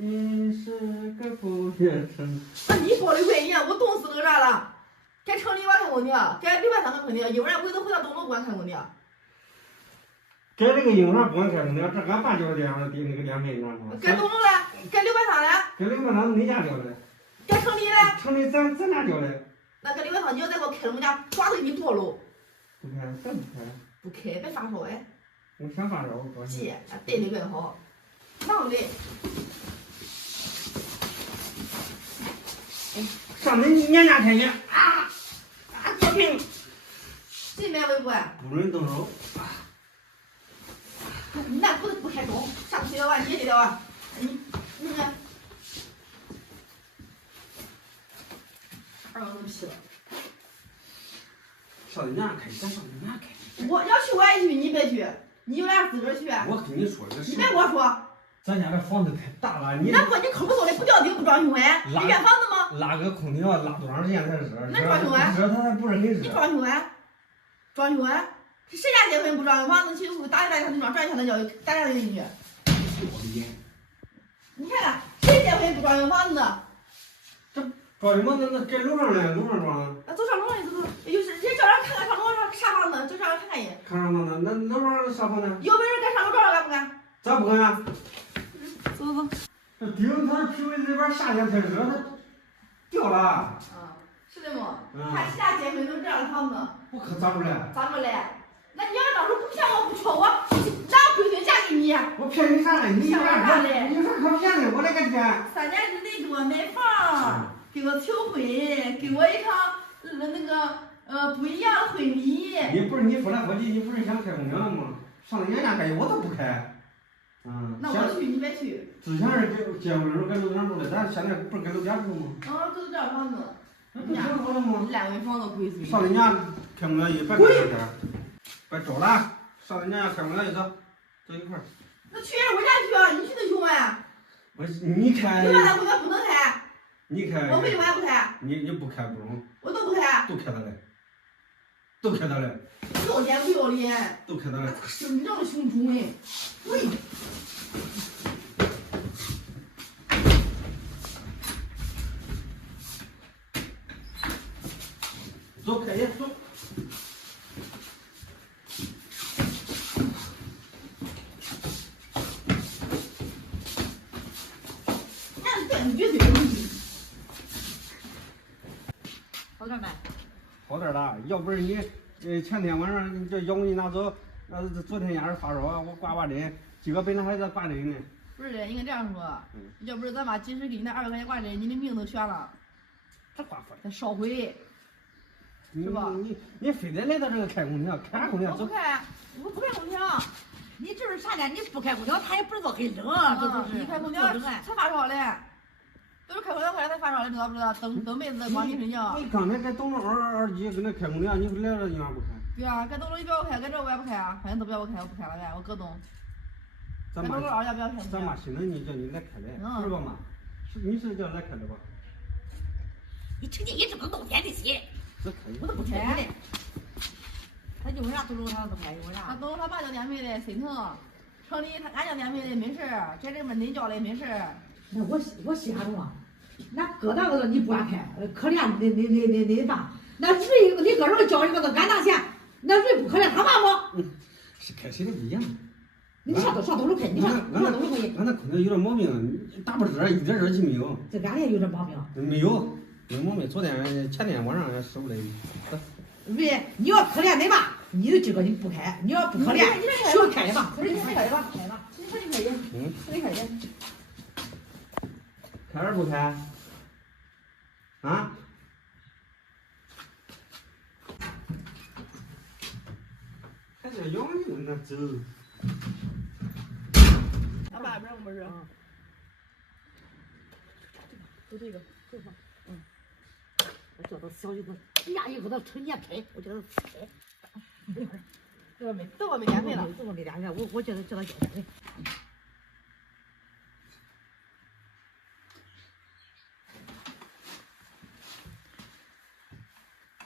你是个不夜城。那你说的对呀，我冻死那个啥了，该城里边开工的，该里边上开工的，要不然我都回到东楼关开工的。该这个婴儿不敢开空调，这俺爸交的电那个电费，你知道吗？该东楼嘞，该刘半仓嘞，该刘半仓你家交的，该城里嘞，城里咱家交的。那该刘半仓你要再给我开我们家，抓着给你剁喽！不开，真不开。不开，别发烧哎。我想发烧，我高兴。姐，对的更好，忙的。上你娘家开去啊！高兴。谁买微博啊？不准动手。那不开动，上去了啊，你也得啊，你看，二狗屁了。上你娘开，咱上你娘开。我要去我也去，你别去，你有俩自个儿去。我跟你说这事。你别跟我说。咱家这房子太大了，你。那不你抠不搜的不掉地不装修哎？你原房子吗？拉个空调拉多长时间才热？那装修啊？热它还不是很热。你装修啊？装修啊？谁家结婚不装修房子？去打一打他就装，转一下他就打下进去。你看看，谁结婚不装修房子？这装修房那给楼上嘞，楼上装。那走上楼上走，有时人叫人看看上楼上啥房子，就上来看看去。看上房子，那楼上啥房子？有本事该上楼找找干不干？咋不干啊？走走。这顶它PVC这边夏天太热，它掉了。啊，是的么？看其他结婚都这样的房子。我可咋不来？咋不来？那你要是当时不骗我不戳我，哪规矩嫁给你？我骗你啥嘞？你有啥可嘞？你有啥可骗的？我勒个天！3年之内给我买房，给我求婚，给我一场不一样的婚礼。你不是你夫来合计，你不是想开空调了吗？上人家开我都不开。那我去，你别去。之前是结婚时候跟楼上住的，咱现在不是跟楼下住吗？啊，都是这样房子。那不挺好的吗？烂尾房子贵死。上人家开空调一别搁这天，别找了。上人家开空调一走，走一块儿。那去我家去啊，你去就行啊。你开。你把那空调不能开。你开。我为什么还不开？你不开不中。我都不开。都开它嘞。都开它嘞。要脸不要脸？都开它嘞。生长的熊猪哎！喂。走，开业，走。好点没？好点了，要不是你，前天晚上你这药给你拿走，昨天也是发烧，我挂针，今个本来还在挂针呢。不是的，应该这样说，要不是咱妈及时给你那200块钱挂针，你的命都悬了。这挂不了，再烧毁。是吧？你非得来到这个开空调，开啥空调？我不开，我不开空调。你这是啥呢？你不开空调，他也不知道很冷，这都是。你开空调才发烧嘞，都是开空调回来才发烧嘞，知道不知道？蹬被子光腚睡觉。你刚才在东楼2G跟那开空调，你来了你咋不开？对啊，该东楼你不要我开，该这我也不开啊，反正都不要我开，我不开了呗，我搁东。该东楼2家不要开。咱妈心疼你，叫你来开的，是吧妈？你是叫来开的吧？你成天一直不动天的心。我都不开。他有啥东楼他不开，有啥？他东楼他爸交电费的心疼，城里俺交电费的没事儿，这边恁交的没事儿。那我瞎着，那搁那个你不让开，可怜你爸，那瑞你搁这个交一个都俺拿钱，那瑞不可怜他爸不？是开谁的不一样。你上东楼开，你上东楼可以。俺那空调有点毛病，打不热，一点热气没有。这俺也有点毛病。没有。没毛病，前天晚上也使不来。喂，你要可怜你爸，你就今个你不开，你要不可怜，学开的吧。你开的吧，开吧，你快点开去。快点开去。开还是不开？啊？还在咬你那走。俺爸不让我们热。就这个，这个。我叫他小姨子，哎呀，一个他成年开，我叫他开。这个没电费了，这个没电费，我叫他交电费。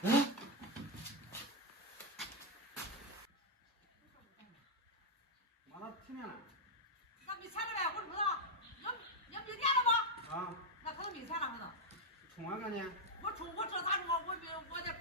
妈，他听见了。那没钱了呗，我说他，要没电嘛个呢？我这咋着？我的